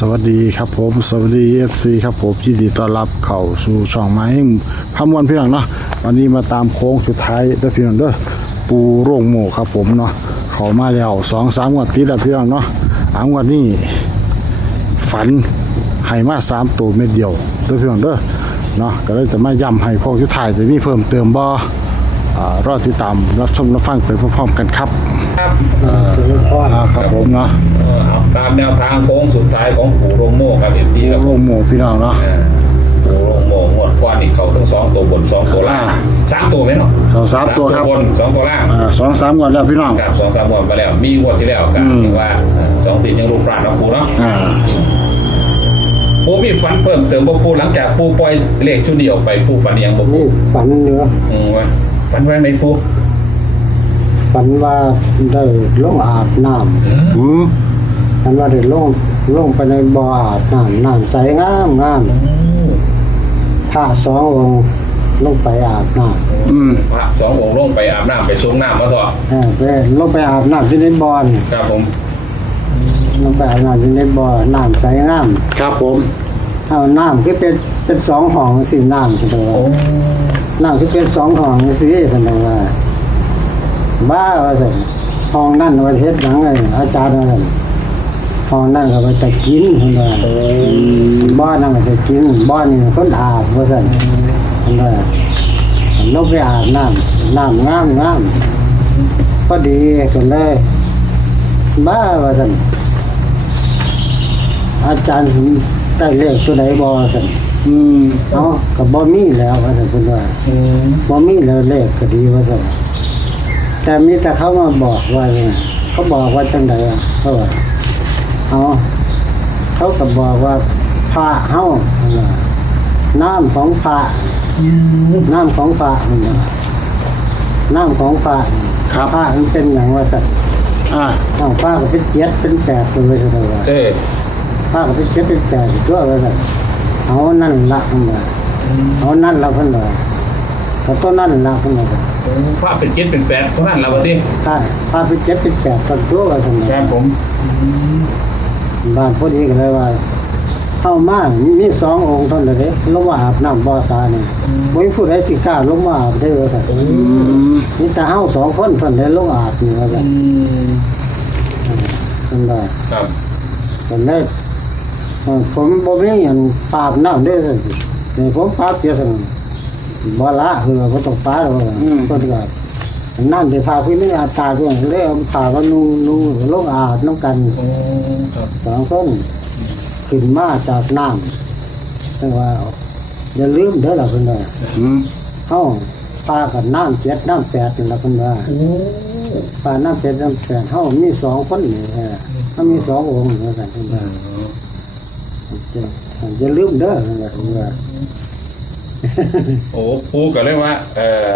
สวัสดีครับผม สวัสดีเอฟซีครับผมยินดีต้อนรับเข้าสู่ช่องไม้พามวนพี่น้องเนาะวันนี้มาตามโค้งสุดท้ายเด้อพี่น้องเด้อปูโร่งโมครับผมเนาะเขามาแล้วสองสามงวันติดแล้วพี่น้องเนาะอางวันนี้ฝันให้มาสามตัวเม็ดเดียวเด้อพี่น้องเด้อเนาะก็เลยจะมาย้ำให้โค้งสุดท้ายจะมีเพิ่มเติมบ่อรอติดตามรับชมรับฟังไปพร้อมๆกันครับ ครับอ่าครับผมเนาะเอ่อเอาตามแนวทางโค้งสุดท้ายของปู่โรงโม่ครับเอฟซีครับโร่งโม่พี่น้องเนาะเอ่อปู่โรงโม่งวดก้อนนี่เขาทั้งสองตัวบนสองตัวล่างสามตัวไหมเนาะเขาสามตัวครับ บนสองตัวล่าง อ่าสองสามงวันแล้วพี่น้อง ครับสองสามงวดมาแล้ว มีงวดที่แล้วกันอืม ที่ว่าเอ่อสองติดยังรูปร่างนะปู่เนาะอ่าปู่มีฝันเพิ่มเติมบ่ปู่หลังจากปู่ปล่อยเลขชุดนี้ออกไปปู่ฝันยังบ่ปู่นี่ฝันเนื้ออืมว่าฝันว่าในปู่ ฝันว่าได้ลงอาบน้อืมำฝันว่าได้ลงลงไปในบ่ออาบน้ำน้ำใสงามงามพระสององค์ลงไปอาบน้อืมพระสององค์ลงไปอาบน้ำไปสูงน้ำมาต่อำเออไปลงไปอาบน้ำที่ในบ่อนี่ครับผมลงไปอาบน้ำที่ในบ่อน้ำใสงามครับผม เอาน้ำคือเป็นเป็นสองห้องสิน้ำคือว่าน้ำคือเป็นสองห้องสิคือว่า บ้าว่าสิห้องนั่นว่าเฮ็ดหยังไงอาจารย์ว่าซั่นห้องนั่นก็ไปจะกินคือว่าบ้านนั่นก็จะกินบ้านนี่คนอาบว่าสั่นอันนั้นลงไปอาบน้ำน้ำงามงามพอดีกันเลยบ้าว่าสั่นอาจารย์ได้เลขตัวไหนบอสั่นอืม เอากับบ่มีแล้วว่าสั่นเพิ่นว่าอืมบ่มีแล้วเลขก็ดีว่าสั่น แต่มีแต่เขามาบอกว่าเขาบอกว่าจังไดอะเขาว่าเอาเขาก็บอกว่าพระเฮานั่นล่ะน้ำของพระน้ำของพระนั่นล่ะน้ำของพระพระมันเป็นอย่างว่าสั่นอ่าน้ำพระก็เป็นเจ็ดเป็นแปดเลยสั่นว่าเออพระก็เป็นเจ็ดเป็นแปดตัวว่าสั่นเอานั่นละเพิ่นว่าเอานั่นละเพิ่นว่าเอาตัวนั่นละเพิ่นว่า พระเป็นเจ็ดเป็นแปดเท่านั้นแล้วบัดนี้ถ้าถ้าเป็นเจ็ดเป็นแปดตัตัวว่าซั่นครัน่ะบผมบ้านพอดีก็เลยว่า เข้ามามีสององค์เท่านั้นเลยลงมาอาบน้ำบ่อตานี่บ่มีผู้ใดสิกล้าลงมาอาบได้ว่าซั่นอืมมีแต่เฮาสองคนเท่านั้นลงอาบนี่ว่าซั่นเพิ่นว่าครับเพิ่นเลยเอ่อผมบ่มีหยังปาบน้ำเด้อซั่นนี่ผมปาบเสียซั่น บ่ละคือว่าบ่ต้องปาดว่าเพิ่นก็นั่นไปพาพี่นี่อาบตาเพิ่นเลยเอาผ้าก็นุ่งนุ่งลงอาบน้ำกันโอ้ครับสองคนขึ้นมาจากน้ำแต่ว่าอย่าลืมเด้อล่ะคุณว่าอืมเอ้าปลากับน้ำเจ็ดน้ำแปดนี่ล่ะคุณว่าโอ้ปลาน้ำเจ็ดน้ำแปดเฮามีสองคนนี่เออเฮามีสององค์นี่ว่าคุณว่าอย่าลืมเด้อคุณว่าคุณว่า โอ้ปูก็เลยว่า เอ่อ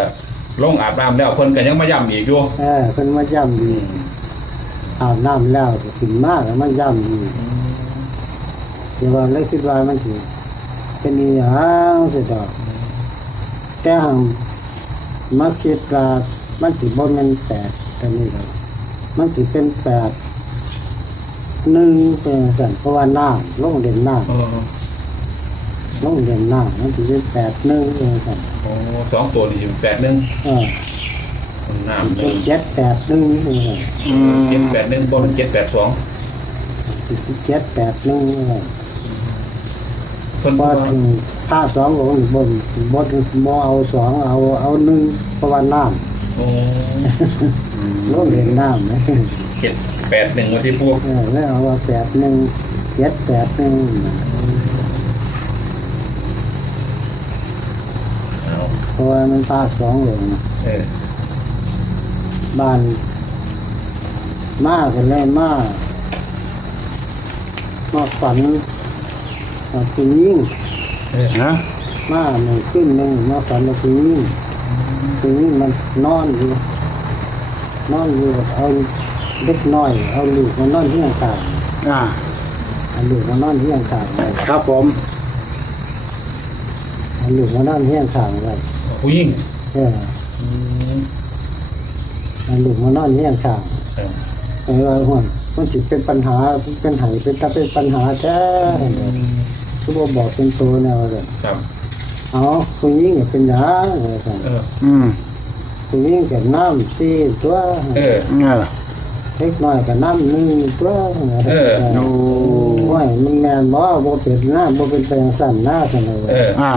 ลงอาบน้ำแล้วเพิ่นก็ยังมาย้ำอีกอยู่เออเพิ่นมาย่ำดีอาบน้ำแล้วก็ขึ้นมาแล้วมันย่ำดีที่ว่าเลยคิดว่ามันสิเป็นอีหยังสิดอกแต่หังมาคิดว่ามันสิบ่แม่นแปดแต่นี่ครับมันสิเป็นแปดหนึ่งเป็นสันเพราะว่าน้ำลงเด่นน้เออำลงเด่นน้ำมันสิเป็นแปดหนึ่งเป็นสันโอ้สองตัวนี่สิแปดหนึ่งเออน้ำหเป็นึ่นงเจ็ดแปดหนึ่งเป็นสันอืมเจ็ดแปดหนึ่งบ่มันเจ็ดแปดสองสิเป็นเจ็ดแปดหนึ่งเป็นสันเพิ่นพอว่าถึงถ้าสององค์บนบนบ่เอาสองเอาเอาหนึ่งเพราะว่าน้โอ้ำลงเด่นน้ำนะเจ็ดแปดหนึ่งวันที่พวกเออแล้วเอาว่าแปดหนึ่งเจ็ดแปดหนึ่งเอา เพราะ ว่ามันตาสองหลงเออบ้าน มากันเลยมามาฝันมาคุณยิ่งเออฮะมาหนึ่งขึ้นหนึ่งมาฝันมาคุณยิ่งคุณยิ่งมันนอนอยู่นอนอยู่เอาเล็กน้อย เอาลูกมานอนที่ข้างอ่าๆเอาลูกมานอนที่ข้างๆไว้ครับผมเอาลูกมานอนที่ข้างๆไว้ ผู้หญิงเออเอาลูกมานอนที่ข้างเออๆไปว่าห่วงมันจิเป็นปัญหาเป็นไห้เป็นตาเป็นปัญหาแท้ทุกบอกเป็นตัวแนวเลยครับเอาผู้หญิงก็เป็นหยังเลยครับเอออืมผู้หญิงกับน้ำซีตัวเออเนี่ยเล็กน้อยกับน้ำหนึ่งตัวเออ โอ้ว่ามันแมนบ่บ่เป็นหน้าบ่เป็นแปลงสั่นหน้าเสนอเออ อ่า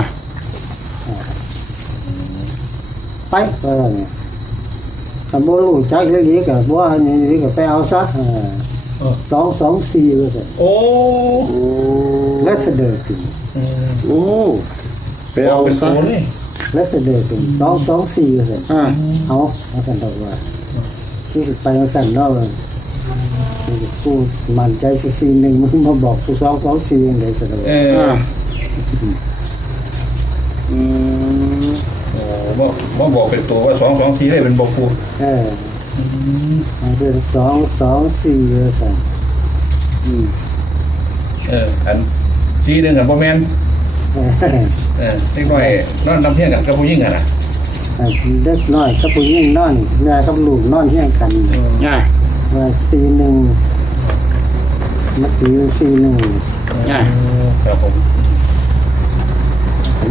ไปก็เนี่ยถ้าบ่รู้จักเรื่องนี้ก็บ่อันนี้ก็ไปเอาซะเออเออสองสองสี่เลยสิโอ้โอ้และเสด็จถึงอืมโอ้ไปเอาเป็นซะโซเลยและเสด็จถึงสองสองสี่เลยสิอ่าเอาเอาสันดอกว่าที่ไปเอาสั่นเนาะเลยกูมั่นใจสักสี่หนึ่งมึงมาบอกกูสองสองสี่ยังไงเสด็จ เออ่าออืมโอ้บ่บ่บอกเป็นตัวว่าสองสองสี่ได้เป็นบอกปูเออมันเป็นสองสองสี่เลยสิอืมเอออันสี่หนึ่งกับพ่อแม่นเออเออเล็กน้อยนอนน้ำเพียงกันกับผู้หญิงกันนะเด็กน้อยกับผู้หญิงนอนแม่กับลูกนอนเที่ยงกันง่ายว่าสี่หนึ่งมาตีสี่หนึ่งง่ายครับผม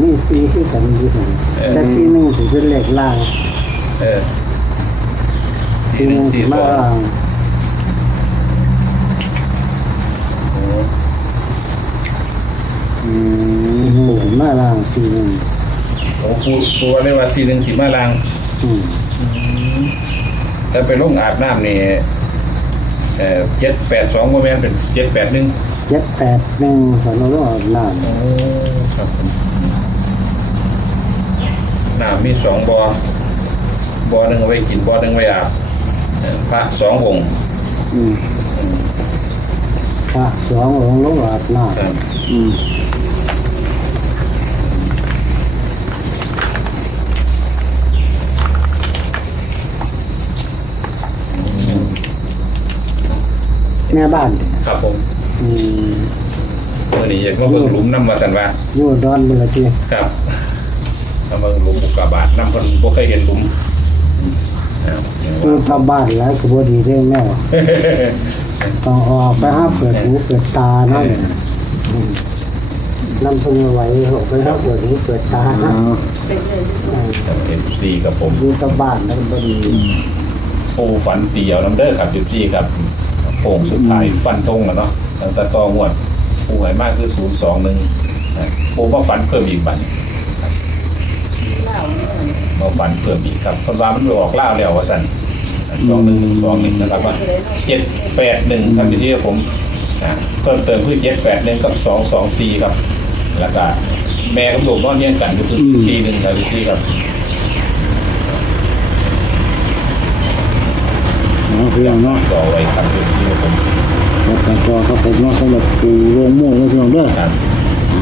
มีสี่ที่สันอยู่เห็นเออ แต่สี่หนึ่งถือเป็นเลขล่างเออสี่หนึ่งสี่มาสองล่างโอ้อืสี่มหนึ่งมาล่างสี่หนึ่งโหปูตัวเรียกว่าสี่หนึ่งสี่มาลาง อืมแต่ไปลงอาบน้ำนี่เอ่อเจ็ดแปดสองโมเมนเป็นเจ็ดแปดหนึ่งเจ็ดแปดหนึ่งสอนเราออกน้โอ้ครับผ มน้ำมีสองบอ่อบอหนึ่งเอาไว้กินบอหนึ่งไว้อาบเอ่อพระสององค์อืมำพระสององค์ลงอาบน้ครับอืมำแม่บ้าน ครับผมอืมวันนี้อยากมาเบิ่งหลุมน้ำมาสันว่าอยู่ดอนเมือที่ครับ มาเบิ่งหลุมอุกกาบาตน้ำคนบ่เคยเห็นหลุมอ้าวอยู่ทำบ้านแล้วก็บ่ดีเรื่องแม่ต้องออกไปหาเปิดหูเปิดตาเนาะอืมนำเพิ่งไหวออกไปหาเปิดหูเปิดตาอ่าเห็นซีกับผมอยู่กับบ้านแล้วก็บ่ดีโอ้ฝันเตียวน้ำเด้อครับสิบสี่ครับโป่งสุดท้ายฟันตรงอะเนาะตั้งแต่ต่องวดผู้หายมากคือศูนย์สองหนึ่งโอ้มาฝันเพิ่มอีกบัดนี้ ครับมาฝันเพิ่มอีกครับคนว่ามันออกล่าวแล้วว่าสันสองหนึ่งหนึ่งสองหนึ่งนะครับว่าเจ็ดแปดหนึ่งครับพี่ที่ผมนะเพิ่มเติมคือเจ็ดแปดหนึ่งกับสองสองสี่ครับแล้วก็แม่กับลูกนอนเลี้ยงกันก็คือสี่หนึ่งครับพี่ที่ครับเอาเพียงเนาะก็เอาไว้ครับพี่ที่ผมแล้วกันต่อครับผมเนาะสำหรับปูโรงโม่นะพี่น้องเด้อ ครับ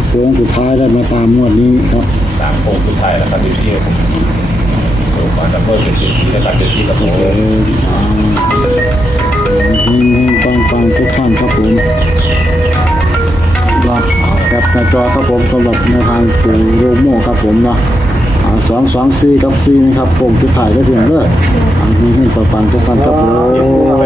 โค้งสุดท้ายได้มาตามงวดนี้ครับสามโค้งสุดท้ายแล้วครับพี่ที่ผมดูก่อนดับเบิลเป็นที่แล้วกันเป็นที่กับผมเอออ่าเฮงๆปังทุกท่านครับผมรอเอาแคปหน้าจอครับผมสำหรับในทางปูโรโม่ครับผมเนาะสองสองสี่กับสี่นะครับผมสุดท้ายได้เพียงเด้ออ่าเฮงๆปังๆทุกท่านครับผม